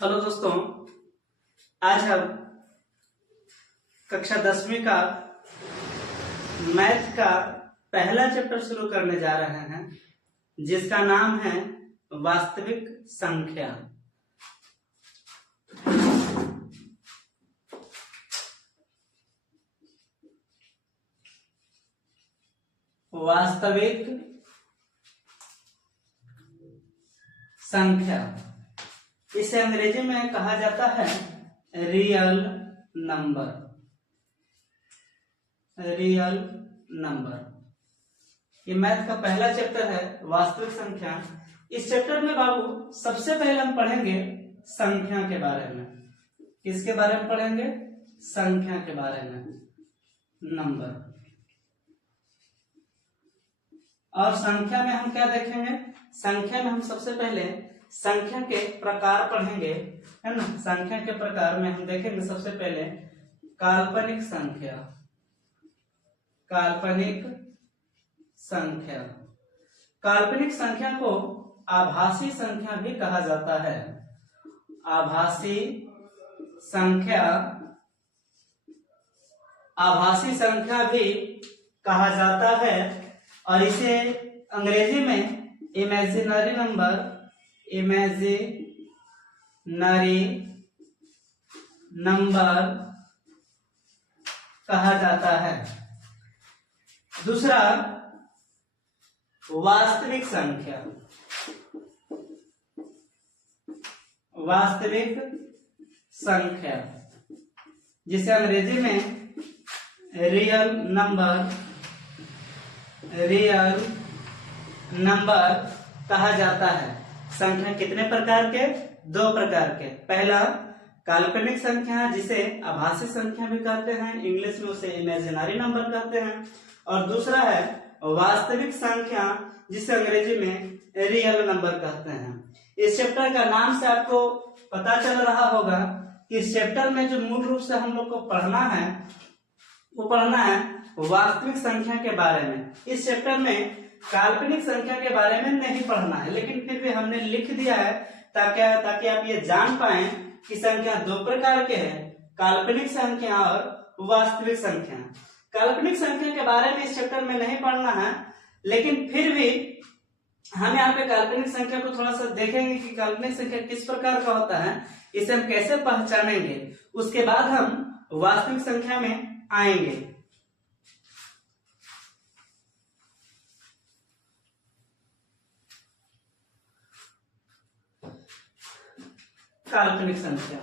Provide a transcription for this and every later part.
Hello दोस्तों, आज हम कक्षा 10वीं का मैथ का पहला चैप्टर शुरू करने जा रहे हैं, जिसका नाम है वास्तविक संख्या। वास्तविक संख्या इसे अंग्रेजी में कहा जाता है रियल नंबर। रियल नंबर ये मैथ का पहला चैप्टर है, वास्तविक संख्या। इस चैप्टर में बाबू सबसे पहले हम पढ़ेंगे संख्या के बारे में। किसके बारे में पढ़ेंगे? संख्या के बारे में, नंबर। और संख्या में हम क्या देखेंगे? संख्या में हम सबसे पहले संख्या के प्रकार पढ़ेंगे, है ना। संख्या के प्रकार में हम देखेंगे सबसे पहले काल्पनिक संख्या। काल्पनिक संख्या, काल्पनिक संख्या को आभासी संख्या भी कहा जाता है। आभासी संख्या, आभासी संख्या भी कहा जाता है। और इसे अंग्रेजी में इमेजिनरी नंबर, इमेजिनरी नंबर कहा जाता है। दूसरा वास्तविक संख्या। वास्तविक संख्या जिसे अंग्रेजी में रियल नंबर, रियल नंबर कहा जाता है। संख्या कितने प्रकार के? दो प्रकार के। पहला काल्पनिक संख्या जिसे आभासी संख्या भी कहते हैं, इंग्लिश में उसे इमेजिनरी नंबर कहते हैं। और दूसरा है वास्तविक संख्या जिसे अंग्रेजी में रियल नंबर कहते हैं। इस चैप्टर का नाम से आपको पता चल रहा होगा कि इस चैप्टर में जो मूल रूप से हम लोग को पढ़ना है वो पढ़ना है वास्तविक संख्या के बारे में। इस चैप्टर में काल्पनिक संख्या के बारे में नहीं पढ़ना है, लेकिन फिर भी हमने लिख दिया है ताकि आप ये जान पाए कि संख्या दो प्रकार के हैं, काल्पनिक संख्या और वास्तविक संख्या। काल्पनिक संख्या के बारे में इस चैप्टर में नहीं पढ़ना है, लेकिन फिर भी हम यहाँ पे काल्पनिक संख्या को थोड़ा सा देखेंगे कि काल्पनिक संख्या किस प्रकार का होता है, इसे हम कैसे पहचानेंगे। उसके बाद हम वास्तविक संख्या में आएंगे। काल्पनिक संख्या,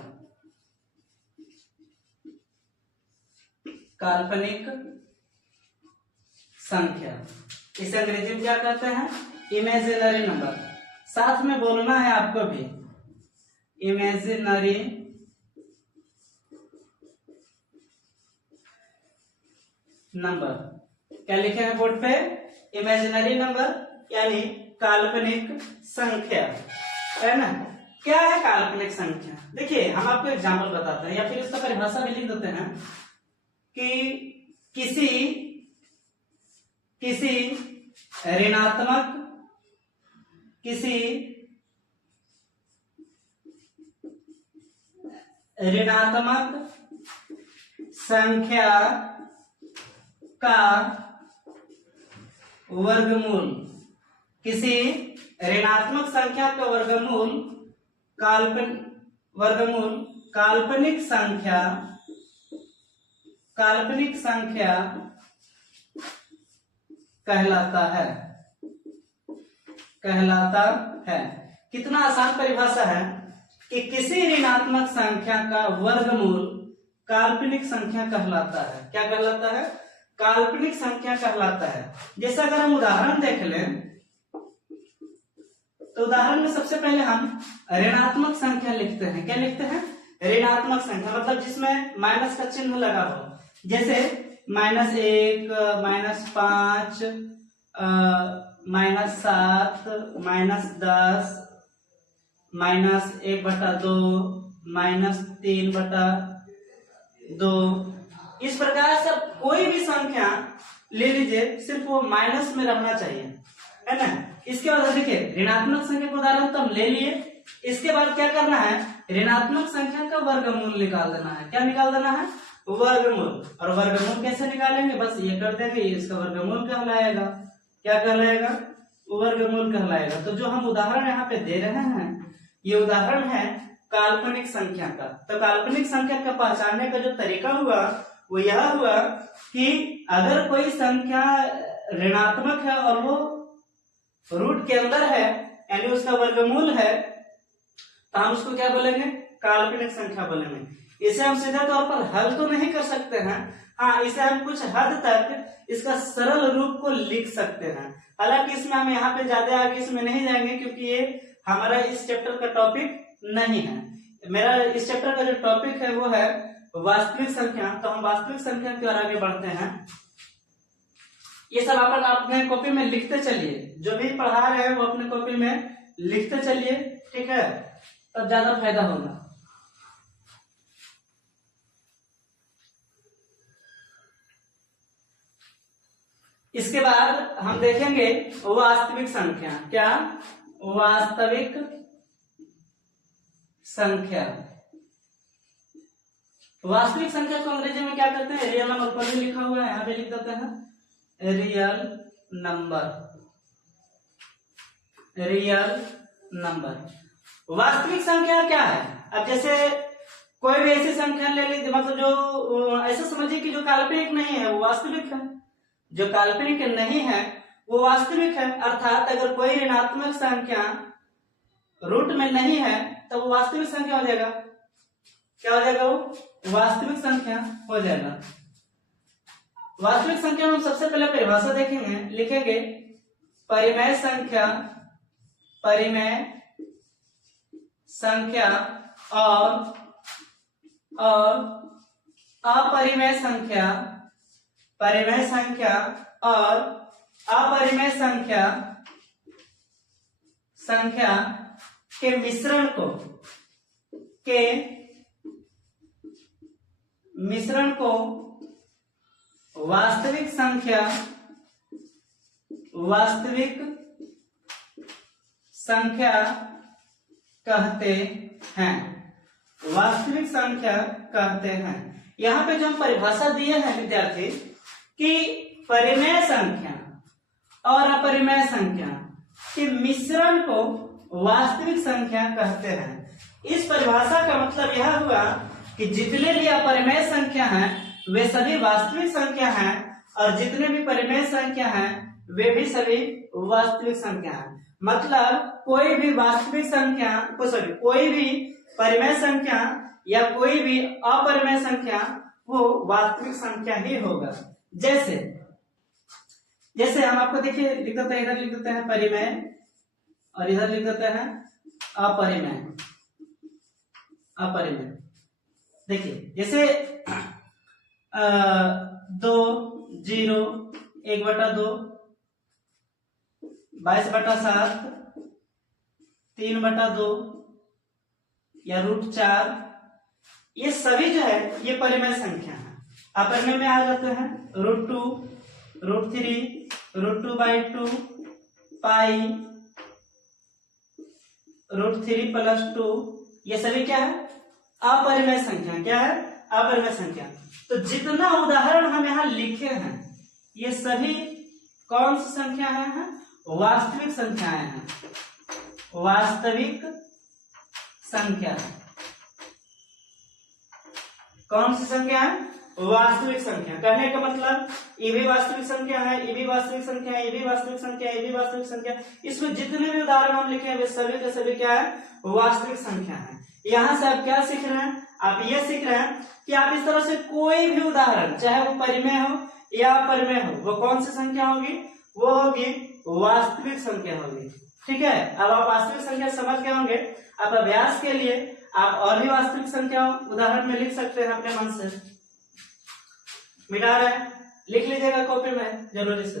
काल्पनिक संख्या इसे अंग्रेजी में क्या कहते हैं? Imaginary number. साथ में बोलना है आपको भी, इमेजिनरी नंबर। क्या लिखे हैं बोर्ड पे? इमेजिनरी नंबर यानी काल्पनिक संख्या, है ना। क्या है काल्पनिक संख्या? देखिए, हम आपको एग्जाम्पल बताते हैं या फिर इसका परिभाषा भी लिख देते हैं कि किसी ऋणात्मक संख्या का वर्गमूल, किसी ऋणात्मक संख्या का वर्गमूल काल्पनिक संख्या कहलाता है। कितना आसान परिभाषा है कि किसी ऋणात्मक संख्या का वर्गमूल काल्पनिक संख्या कहलाता है। क्या कहलाता है? काल्पनिक संख्या कहलाता है। जैसे अगर हम उदाहरण देख लें तो उदाहरण में सबसे पहले हम ऋणात्मक संख्या लिखते हैं। क्या लिखते हैं? ऋणात्मक संख्या, मतलब जिसमें माइनस का चिन्ह लगा हो। जैसे -1, -5, -7, -10, -1/2, -3/2। इस प्रकार से कोई भी संख्या ले लीजिए, सिर्फ वो माइनस में रहना चाहिए, है ना। इसके बाद देखिए ऋणात्मक संख्या का उदाहरण तो हम ले लिए। इसके बाद क्या करना है, ऋणात्मक संख्या का वर्गमूल निकाल देना है। क्या निकाल देना है? वर्गमूल। और वर्गमूल कैसे निकालेंगे? बस ये कर देंगे, इसका वर्गमूल कहलाएगा। क्या कहलाएगा? वर्गमूल कहलाएगा। तो जो हम उदाहरण यहाँ पे दे रहे हैं, ये उदाहरण है काल्पनिक संख्या का। तो काल्पनिक संख्या का पहचानने का जो तरीका हुआ वो यह हुआ कि अगर कोई संख्या ऋणात्मक है और वो रूट के अंदर है, यानी उसका वर्गमूल है, तो हम उसको क्या बोलेंगे? काल्पनिक संख्या बोलेंगे। इसे हम सीधे तौर पर हल तो नहीं कर सकते हैं, हाँ इसे हम कुछ हद तक इसका सरल रूप को लिख सकते हैं। हालांकि इसमें हम यहाँ पे ज्यादा आगे इसमें नहीं जाएंगे, क्योंकि ये हमारा इस चैप्टर का टॉपिक नहीं है। मेरा इस चैप्टर का जो टॉपिक है वो है वास्तविक संख्या। तो हम वास्तविक संख्या की ओर आगे बढ़ते हैं। ये सब अपन अपने कॉपी में लिखते चलिए, जो भी पढ़ा रहे हैं वो अपने कॉपी में लिखते चलिए, ठीक है? तब ज्यादा फायदा होगा। इसके बाद हम देखेंगे वास्तविक संख्या। क्या? वास्तविक संख्या। वास्तविक संख्या को अंग्रेजी में क्या कहते हैं? Real number. पर भी लिखा हुआ है, यहाँ पे लिख देते हैं रियल नंबर। Real number. वास्तविक संख्या क्या है? अब जैसे कोई भी ऐसी संख्या ले लीजिए, मतलब जो ऐसा समझिए कि जो काल्पनिक नहीं है वो वास्तविक है, जो काल्पनिक नहीं है वो वास्तविक है। अर्थात अगर कोई ऋणात्मक संख्या रूट में नहीं है तो वो वास्तविक संख्या हो जाएगा। क्या हो जाएगा? वो वास्तविक संख्या हो जाएगा। वास्तविक संख्या में हम सबसे पहले परिभाषा देखेंगे, लिखेंगे परिमेय संख्या, परिमेय संख्या और अपरिमेय संख्या, परिमेय संख्या और अपरिमेय संख्या के मिश्रण को वास्तविक संख्या कहते हैं। वास्तविक संख्या कहते हैं। यहाँ पे जो हम परिभाषा दिए हैं विद्यार्थी कि परिमेय संख्या और अपरिमेय संख्या के मिश्रण को वास्तविक संख्या कहते हैं। इस परिभाषा का मतलब यह हुआ कि जितने भी अपरिमेय संख्या हैं वे सभी वास्तविक संख्या हैं, और जितने भी परिमेय संख्या हैं वे भी सभी वास्तविक संख्या हैं। मतलब कोई भी वास्तविक संख्या, कोई भी परिमेय संख्या या कोई भी अपरिमेय संख्या वो वास्तविक संख्या ही होगा। जैसे हम आपको देखिए लिख देते हैं, इधर लिख देते हैं परिमेय और इधर लिख देते हैं अपरिमेय। देखिए जैसे 2, 0, 1/2, 22/7, 3/2 या √4, ये सभी जो है ये परिमेय संख्या है। अपरिमेय में आ जाते हैं √2, √3, √2/2, पाई, √3+2, ये सभी क्या है? अपरिमेय संख्या। क्या है? अपरिमेय संख्या। तो जितना उदाहरण हम यहाँ लिखे हैं ये सभी कौन सी संख्या हैं? वास्तविक संख्याएं हैं। वास्तविक संख्या। कौन सी संख्या है? वास्तविक संख्या। कहने का मतलब ये भी वास्तविक संख्या है, ये भी वास्तविक संख्या है, ये भी वास्तविक संख्या है, ये भी वास्तविक संख्या। इसमें जितने भी उदाहरण हम लिखे हैं वे सभी के सभी क्या है? वास्तविक संख्या है। यहाँ से आप क्या सीख रहे हैं? आप ये सीख रहे हैं कि आप इस तरह से कोई भी उदाहरण, चाहे वो परिमेय हो या अपरिमेय हो, वो कौन सी संख्या होगी? वो होगी वास्तविक संख्या होगी। ठीक है? अब आप वास्तविक संख्या समझ गए होंगे। अब अभ्यास के लिए आप और भी वास्तविक संख्या उदाहरण में लिख सकते हैं अपने मन से। मिटा रहे हैं, लिख लीजिएगा कॉपी में जरूरी से।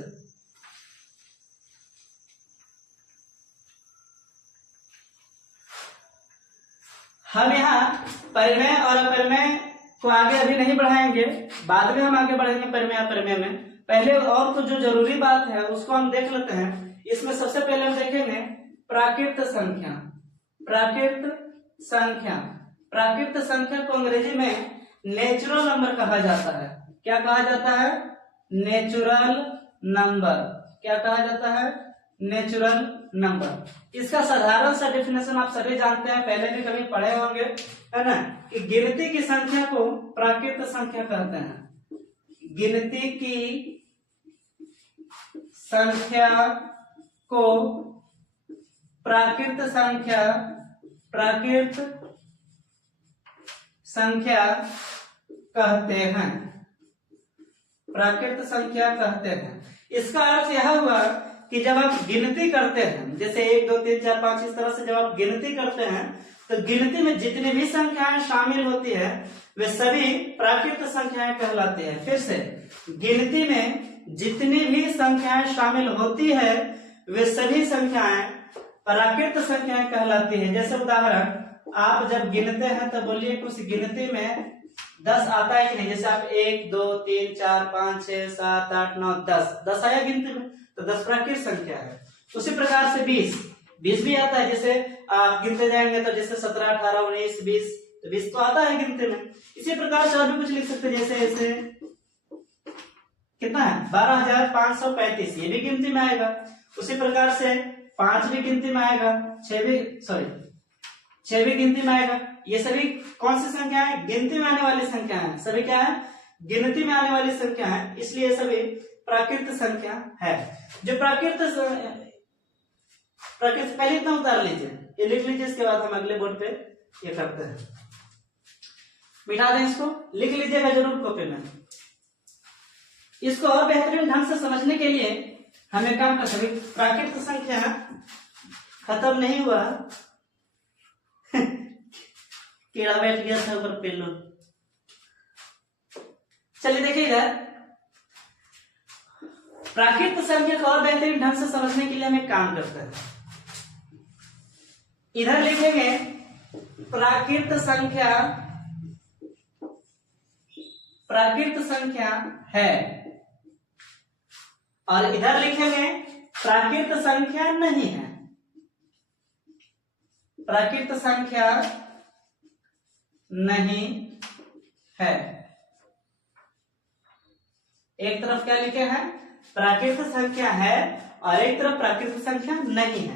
हम यहाँ परिमेय और अपरिमेय को आगे अभी नहीं बढ़ाएंगे, बाद में हम आगे बढ़ेंगे परिमेय अपरिमेय में। पहले और तो जो जरूरी बात है उसको हम देख लेते हैं। इसमें सबसे पहले हम देखेंगे प्राकृत संख्या। प्राकृत संख्या प्राकृत संख्या को अंग्रेजी में नेचुरल नंबर कहा जाता है। क्या कहा जाता है? Natural number. क्या कहा जाता है? Natural number. इसका साधारण सा डेफिनेशन आप सभी जानते हैं, पहले भी कभी पढ़े होंगे, है ना, कि गिनती की संख्या को प्राकृत संख्या कहते हैं। गिनती की संख्या को प्राकृत संख्या कहते हैं। प्राकृत संख्या कहते हैं। इसका अर्थ यह हुआ कि जब आप गिनती करते हैं, जैसे 1 2 3 4 5 इस तरह से जब आप गिनती करते हैं, तो गिनती में जितनी भी संख्याएं शामिल होती है वे सभी प्राकृत संख्याएं कहलाती है। फिर से, गिनती में जितनी भी संख्याएं शामिल होती है वे सभी संख्याएं प्राकृत संख्याएं कहलाती है। जैसे उदाहरण, आप जब गिनते हैं तो बोलिए कुछ गिनती में 10 आता है कि नहीं? जैसे आप 1 2 3 4 5 6 7 8 9 10 आया गिनती में, तो 10 प्राकृत संख्या है। उसी प्रकार से 20 भी आता है। जैसे आप गिनते जाएंगे तो जैसे 17 18 19 20, तो 20 तो आता है गिनती में। इसी प्रकार से और भी कुछ लिख सकते हैं, जैसे ऐसे कितना है? 12,535, ये भी गिनती में आएगा। उसी प्रकार से 5 भी गिनती में आएगा, 6 भी गिनती में आएगा। ये सभी कौन सी संख्या है? गिनती में आने वाली संख्या है। सभी क्या है? गिनती में आने वाली संख्या है, इसलिए सभी प्राकृत संख्या है। जो प्राकृत पहले इतना उतार लीजिए, ये लिख लीजिए, इसके बाद हम अगले बोर्ड पे ये करते हैं। बिठा दें इसको, लिख लीजिएगा जरूर कॉपी में। इसको और बेहतरीन ढंग से समझने के लिए हमें काम कर सकते। प्राकृत संख्या खत्म नहीं हुआ, कीड़ा बैठ गया था ऊपर पिल्लू। चलिए देखिएगा, प्राकृत संख्या को और बेहतरीन ढंग से समझने के लिए हमें काम करते हैं। इधर लिखेंगे प्राकृत संख्या है, और इधर लिखेंगे प्राकृत संख्या नहीं है। प्राकृत संख्या नहीं है। एक तरफ क्या लिखे हैं? प्राकृत संख्या है, और एक तरफ प्राकृत संख्या नहीं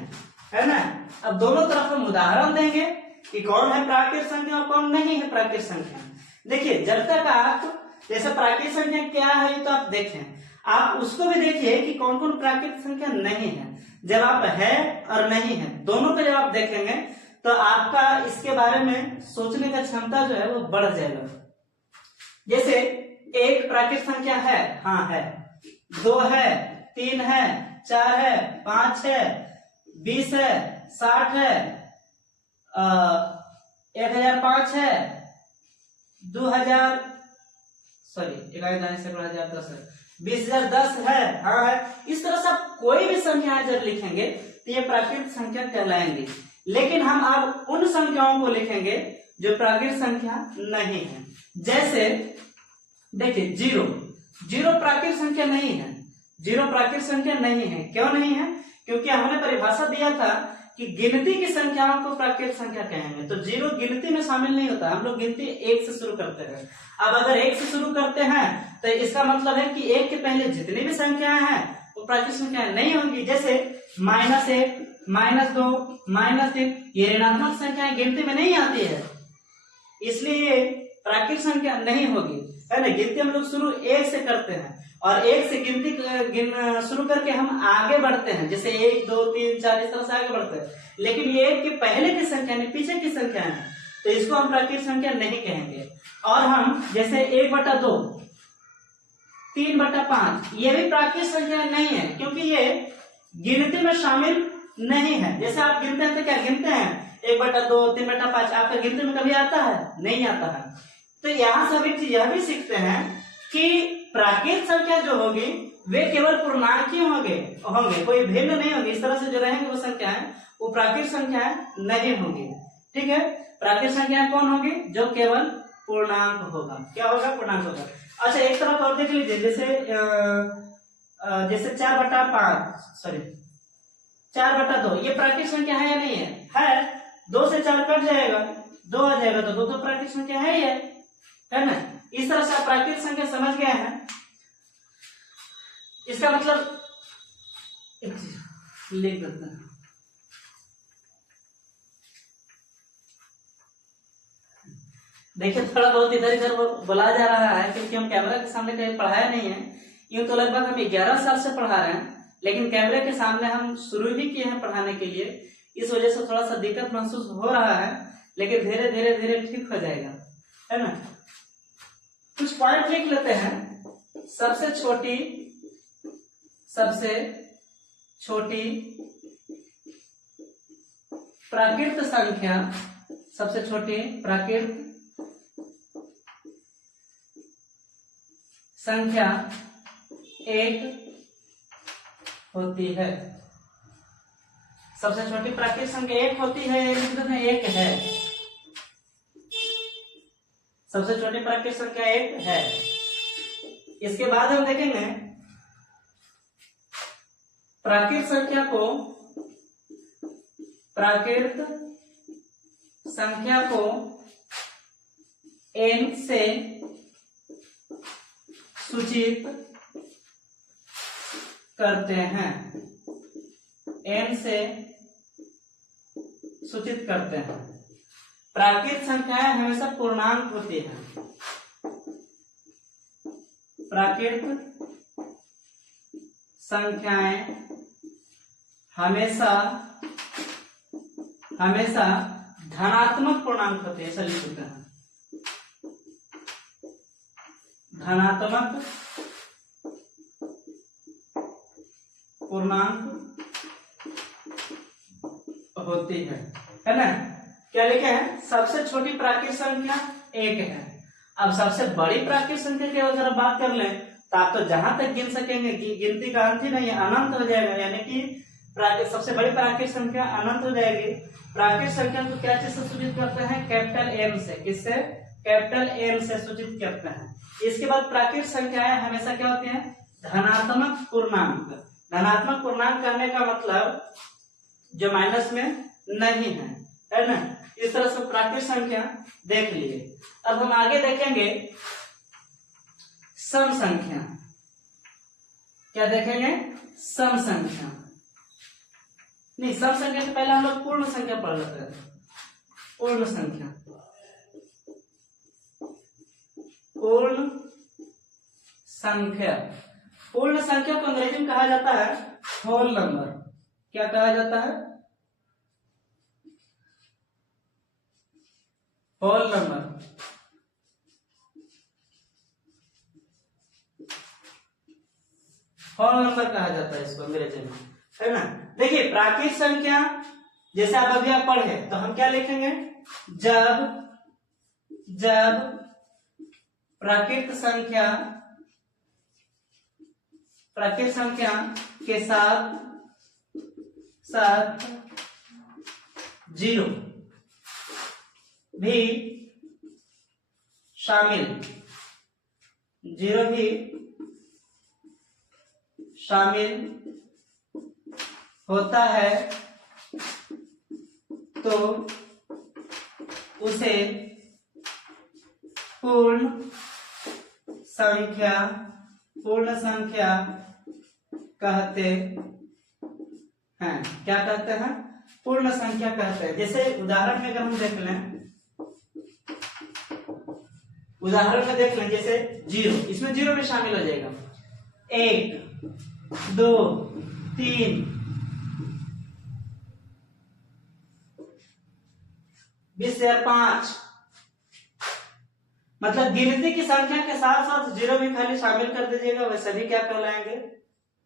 है ना। अब दोनों तरफ हम उदाहरण देंगे कि कौन है प्राकृत संख्या और कौन नहीं है प्राकृत संख्या। देखिए, जब तक आप जैसे प्राकृत संख्या क्या है ये तो आप देखें, आप उसको भी देखिए कि कौन कौन प्राकृत संख्या नहीं है। जब आप है और नहीं है दोनों पे जब आप देखेंगे तो आपका इसके बारे में सोचने का क्षमता जो है वो बढ़ जाएगा। जैसे 1 प्राकृत संख्या है, हाँ है, 2 है, 3 है, 4 है, 5 है, 20 है, 60 है, 1005 है, 20,010 है, हाँ है। इस तरह से आप कोई भी संख्या जब लिखेंगे तो ये प्राकृत संख्या कहलाएंगे। लेकिन हम अब उन संख्याओं को लिखेंगे जो प्राकृत संख्या नहीं है। जैसे देखिए, 0 प्राकृत संख्या नहीं है। 0 प्राकृत संख्या नहीं है। क्यों नहीं है? क्योंकि हमने परिभाषा दिया था कि गिनती की संख्याओं को प्राकृत संख्या कहेंगे, तो 0 गिनती में शामिल नहीं होता। हम लोग गिनती 1 से शुरू करते हैं। अब अगर 1 से शुरू करते हैं तो इसका मतलब है कि 1 के पहले जितनी भी संख्याएं हैं वो प्राकृत संख्याएं नहीं होंगी। जैसे -1, -2, -3, ये ऋणात्मक संख्याएं गिनती में नहीं आती है, इसलिए प्राकृत संख्या नहीं होगी, है ना। गिनती हम लोग शुरू 1 से करते हैं, और 1 से गिनती शुरू करके हम आगे बढ़ते हैं। जैसे 1 2 3 4 इस तरह से आगे बढ़ते हैं। लेकिन ये 1 के पहले की संख्या नहीं, पीछे की संख्या है, तो इसको हम प्राकृत संख्या नहीं कहेंगे। और हम जैसे 1/2, 3/5, ये भी प्राकृत संख्या नहीं है, क्योंकि ये गिनती में शामिल नहीं है। जैसे आप गिनते हैं तो क्या गिनते हैं? 1/2, 3/5, आपका गिनती में कभी आता है? नहीं आता है। तो यहाँ सभी चीज यह भी सीखते हैं कि प्राकृत संख्या जो होगी वे केवल पूर्णांक होंगे, कोई भिन्न नहीं होगी। इस तरह से जो रहेंगे वो संख्याएं वो प्राकृत संख्याएं नहीं होंगी। ठीक है, प्राकृत संख्याएं कौन होगी? जो केवल पूर्णांक होगा। क्या होगा? पूर्णांक होगा। अच्छा, एक तरफ और देख लीजिए, जैसे 4/2, ये प्राकृत संख्या है या नहीं है? 2 से 4 कट जाएगा, 2 आ जाएगा तो 2 तो प्राकृतिक संख्या है ना। इस तरह से आप प्राकृतिक संख्या समझ गए हैं। इसका मतलब लिख देते हैं, देखिए थोड़ा बहुत इधर इधर बोला जा रहा है क्योंकि हम कैमरा के सामने कहीं पढ़ाया नहीं है। यूं तो लगभग हम 11 साल से पढ़ा रहे हैं, लेकिन कैमरे के सामने हम शुरू ही किए हैं पढ़ाने के लिए, इस वजह से थोड़ा सा दिक्कत महसूस हो रहा है, लेकिन धीरे धीरे धीरे ठीक हो जाएगा, है ना। कुछ पॉइंट लिख लेते हैं। सबसे छोटी प्राकृत संख्या, सबसे छोटी प्राकृत संख्या 1 होती है। सबसे छोटी प्राकृतिक संख्या 1 होती है, 1 है। सबसे छोटी प्राकृतिक संख्या 1 है। इसके बाद हम देखेंगे प्राकृत संख्या को n से सूचित करते हैं, n से सूचित करते हैं। प्राकृत संख्याएं हमेशा पूर्णांक होती हैं। प्राकृत संख्याएं हमेशा धनात्मक पूर्णांक होते हैं, ऐसा लिख सकते हैं। धनात्मक पूर्णांक होती है ना। क्या लिखे हैं? सबसे छोटी प्राकृतिक संख्या 1 है। अब सबसे बड़ी प्राकृतिक संख्या की अगर बात कर लें तो आप तो जहां तक गिन सकेंगे कि गिनती का अंत ही नहीं, अनंत हो जाएगा, यानी कि सबसे बड़ी प्राकृतिक संख्या अनंत हो जाएगी। प्राकृतिक संख्या को क्या चीज से सूचित करते हैं? कैपिटल एम से। किससे? कैपिटल एम से सूचित करते हैं। इसके बाद प्राकृतिक संख्याएं हमेशा क्या होती हैं? धनात्मक पूर्णांक। धनात्मक पूर्णांक करने का मतलब जो माइनस में नहीं है ना। इस तरह से प्राकृतिक संख्या देख लिए। अब हम आगे देखेंगे सम संख्या। क्या देखेंगे? सम संख्या। नहीं, सम संख्या से पहले हम लोग पूर्ण संख्या पढ़ लेते हैं। पूर्ण संख्या, पूर्ण संख्या। पूर्ण संख्या को अंग्रेजी में कहा जाता है होल नंबर। क्या कहा जाता है? Whole number. होल नंबर कहा जाता है इसको अंग्रेजी में, है ना। देखिए प्राकृतिक संख्या जैसे आप अभी आप पढ़े तो हम क्या लिखेंगे? जब प्राकृतिक संख्या के साथ 0 भी शामिल, 0 भी शामिल होता है तो उसे पूर्ण संख्या कहते हैं। क्या कहते हैं? पूर्ण संख्या कहते हैं। जैसे उदाहरण में अगर हम देख लें, जैसे 0, इसमें 0 भी शामिल हो जाएगा। 1, 2, 3, 20 से 5। मतलब गिनती की संख्या के साथ साथ 0 भी खाली शामिल कर दीजिएगा, वे सभी क्या कहलाएंगे?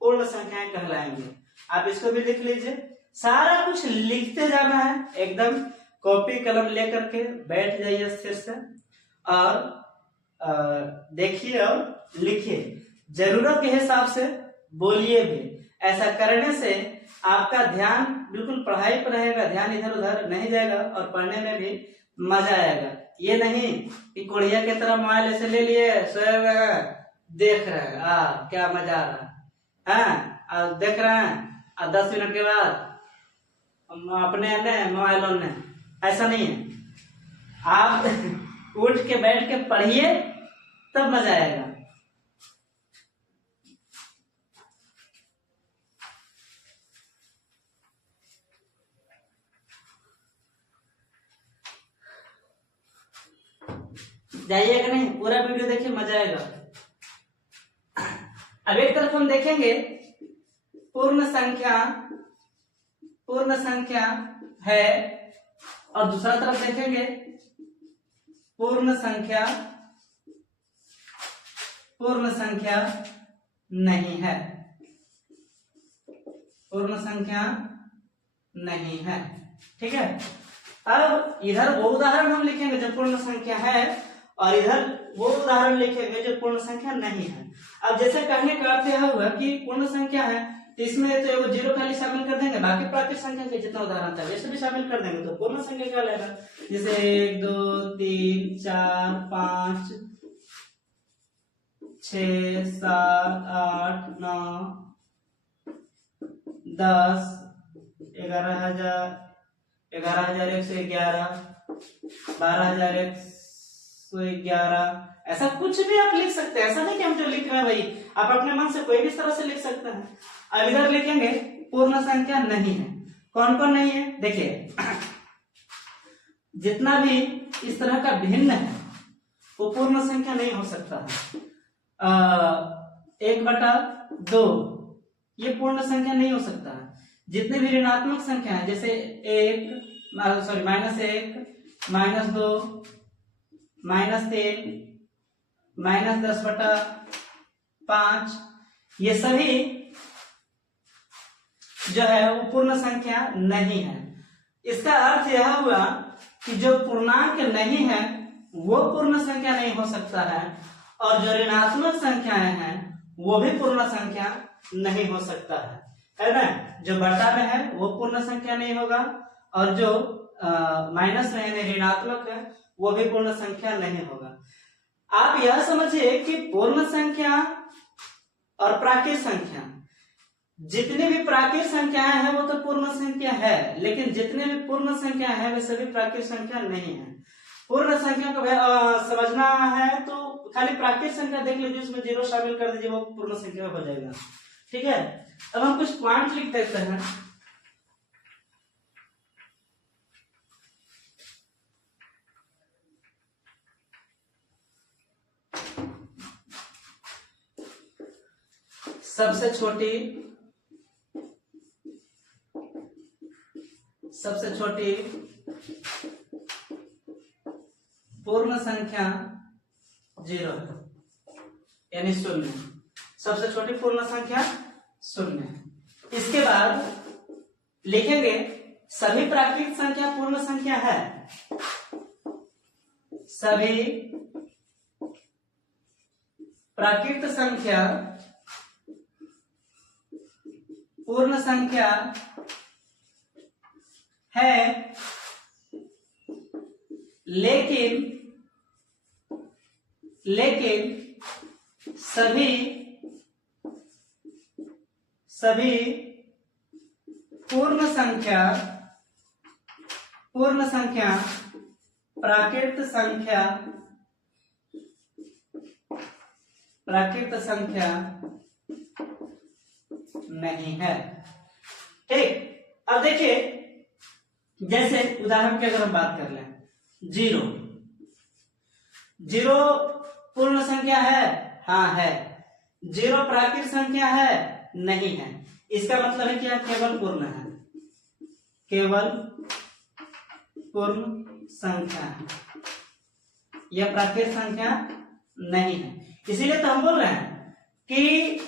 पूर्ण संख्याएं कहलाएंगे। आप इसको भी लिख लीजिए। सारा कुछ लिखते जाना है, एकदम कॉपी कलम लेकर के बैठ जाइए स्थिर से और देखिए और लिखिए। जरूरत के हिसाब से बोलिए भी। ऐसा करने से आपका ध्यान बिल्कुल पढ़ाई पर रहेगा, ध्यान इधर उधर नहीं जाएगा और पढ़ने में भी मजा आएगा। ये नहीं कि कोढ़िया की तरह मोबाइल ऐसे ले लिए, सोए हुए देख रहे हैं, क्या मजा आ रहा है, देख रहे हैं, और 10 मिनट के बाद अपने ने मोबाइल ने, ऐसा नहीं है। आप उठ के बैठ के पढ़िए तब मजा आएगा। जाइएगा नहीं, पूरा वीडियो देखिए, मजा आएगा। अब एक तरफ हम देखेंगे पूर्ण संख्या है, और दूसरा तरफ देखेंगे पूर्ण संख्या नहीं है, पूर्ण संख्या नहीं है। ठीक है, अब इधर वो उदाहरण हम लिखेंगे जो पूर्ण संख्या है, और इधर वो उदाहरण लिखेंगे जो पूर्ण संख्या नहीं है। अब जैसे कहने का अर्थ यह हुआ कि पूर्ण संख्या है तो इसमें तो वो जीरो खाली शामिल कर देंगे, बाकी प्राकृत संख्या के जितना उदाहरण था वैसे भी शामिल कर देंगे, तो पूर्ण संख्या क्या लगेगा? जैसे 1 2 3 4 5 6 7 8 9 10 11,000 11,111 12,111, ऐसा कुछ भी आप लिख सकते हैं। ऐसा नहीं कि हम जो लिख रहे हैं भाई, आप अपने मन से कोई भी तरह से लिख सकते हैं। अब इधर लिखेंगे पूर्ण संख्या नहीं है। कौन कौन नहीं है? देखिए, जितना भी इस तरह का भिन्न है वो पूर्ण संख्या नहीं हो सकता है। 1/2 ये पूर्ण संख्या नहीं हो सकता है। जितने भी ऋणात्मक संख्या है, जैसे -1, -2, -3, -10/5, ये सभी जो है वो पूर्ण संख्या नहीं है। इसका अर्थ यह हुआ कि जो पूर्णांक नहीं है वो पूर्ण संख्या नहीं हो सकता है, और जो ऋणात्मक संख्याएं हैं वो भी पूर्ण संख्या नहीं हो सकता है ना? जो बटा में है वो पूर्ण संख्या नहीं होगा, और जो माइनस में है ऋणात्मक है वो भी पूर्ण संख्या नहीं होगा। आप यह समझिए कि पूर्ण संख्या और प्राकृत संख्या, जितनी भी प्राकृत संख्याएं हैं वो तो पूर्ण संख्या है, लेकिन जितने भी पूर्ण संख्या है वे सभी प्राकृत संख्या नहीं है। पूर्ण संख्या को समझना है तो खाली प्राकृत संख्या देख लीजिए, उसमें 0 शामिल कर दीजिए, वो पूर्ण संख्या हो जाएगा। ठीक है, अब हम कुछ पॉइंट लिख देते हैं। सबसे छोटी पूर्ण संख्या 0 है, यानी 0। सबसे छोटी पूर्ण संख्या 0 है। इसके बाद लिखेंगे सभी प्राकृत संख्या पूर्ण संख्या है। सभी प्राकृत संख्या पूर्ण संख्या है, लेकिन सभी पूर्ण संख्या प्राकृत संख्या नहीं है। ठीक, अब देखिए, जैसे उदाहरण की अगर हम बात कर लें, 0 पूर्ण संख्या है, हाँ है। 0 प्राकृत संख्या है, नहीं है। इसका मतलब है कि यह केवल पूर्ण है, केवल पूर्ण संख्या है, यह प्राकृत संख्या नहीं है। इसीलिए तो हम बोल रहे हैं कि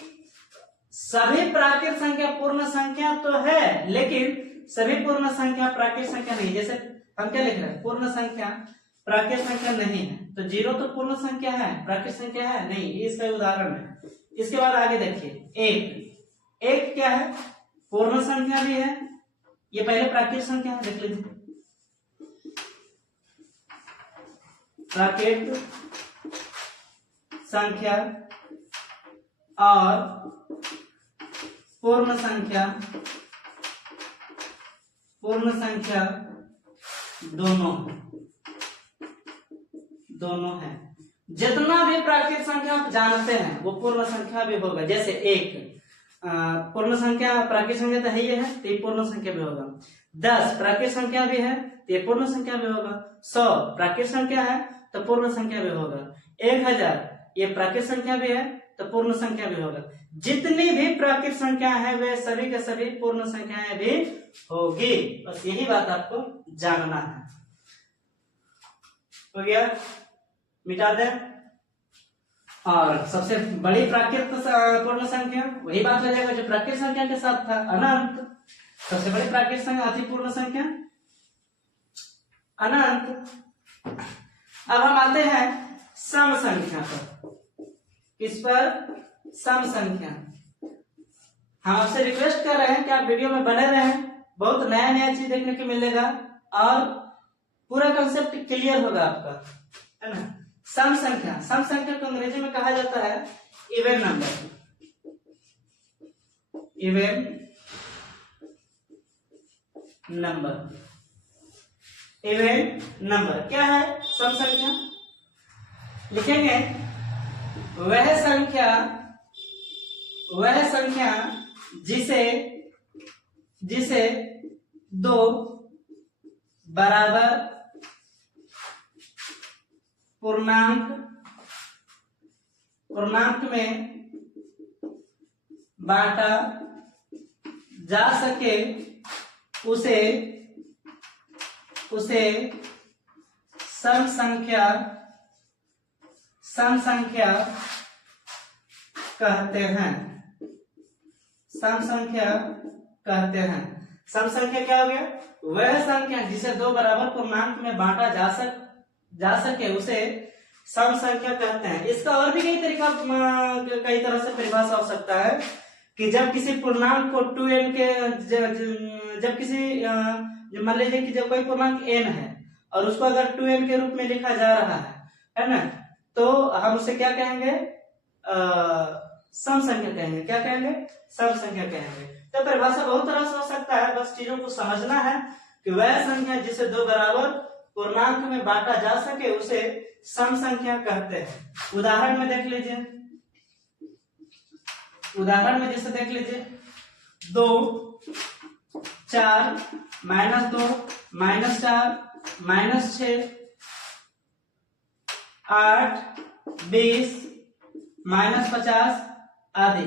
सभी प्राकृत संख्या पूर्ण संख्या तो है, लेकिन सभी पूर्ण संख्या प्राकृत संख्या नहीं। जैसे हम क्या लिख रहे हैं? पूर्ण संख्या प्राकृत संख्या नहीं है, तो 0 तो पूर्ण संख्या है, प्राकृत संख्या है नहीं, इसका उदाहरण है। इसके बाद आगे देखिए, 1 क्या है? पूर्ण संख्या भी है, ये पहले प्राकृत संख्या है, देख लीजिए। प्राकृत संख्या और पूर्ण संख्या दोनों, दोनों है। जितना भी प्राकृत संख्या आप जानते हैं वो पूर्ण संख्या भी होगा। जैसे एक पूर्ण संख्या प्राकृत संख्या तो है ही है, तो ये पूर्ण संख्या भी होगा। 10 प्राकृत संख्या भी है तो ये पूर्ण संख्या भी होगा। 100 प्राकृत संख्या है तो पूर्ण संख्या भी होगा। 1000 ये प्राकृत संख्या भी है तो पूर्ण संख्या भी होगा। जितनी भी प्राकृत संख्या है वे सभी के सभी पूर्ण संख्याएं भी होगी। बस यही बात आपको जानना है। हो गया, मिटा दे। और सबसे बड़ी प्राकृत पूर्ण संख्या वही बात हो जाएगा जो प्राकृत संख्या के साथ था, अनंत। सबसे बड़ी प्राकृत संख्या अति पूर्ण संख्या अनंत। अब हम आते हैं सम संख्या पर। किस पर? सम संख्या। हम आपसे रिक्वेस्ट कर रहे हैं कि आप वीडियो में बने रहें, बहुत नया नया चीज देखने को मिलेगा और पूरा कंसेप्ट क्लियर होगा आपका, है ना। सम संख्या, सम संख्या को अंग्रेजी में कहा जाता है even number. Even number, even number क्या है? सम संख्या। लिखेंगे वह संख्या जिसे दो बराबर पूर्णांक में बांटा जा सके उसे सम संख्या कहते हैं। सम संख्या कहते हैं। सम संख्या क्या हो गया? वह संख्या जिसे दो बराबर पूर्णांक में बांटा जा सके उसे सम संख्या कहते हैं। इसका और भी कई तरह से परिभाषा हो सकता है कि जब किसी पूर्णांक को 2n के जब किसी मान लीजिए कि जब कोई पूर्णांक n है और उसको अगर 2n के रूप में लिखा जा रहा है ना, तो हम उसे क्या कहेंगे? सम संख्या कहेंगे। क्या कहेंगे? सम संख्या कहेंगे। तो परिभाषा बहुत तरह से हो सकता है, बस चीजों को समझना है कि वह संख्या जिसे दो बराबर पूर्णांक में बांटा जा सके उसे सम संख्या कहते हैं। उदाहरण में देख लीजिए, जैसे देख लीजिए 2 4 -2 -4 -6 8 20 -50 आदि।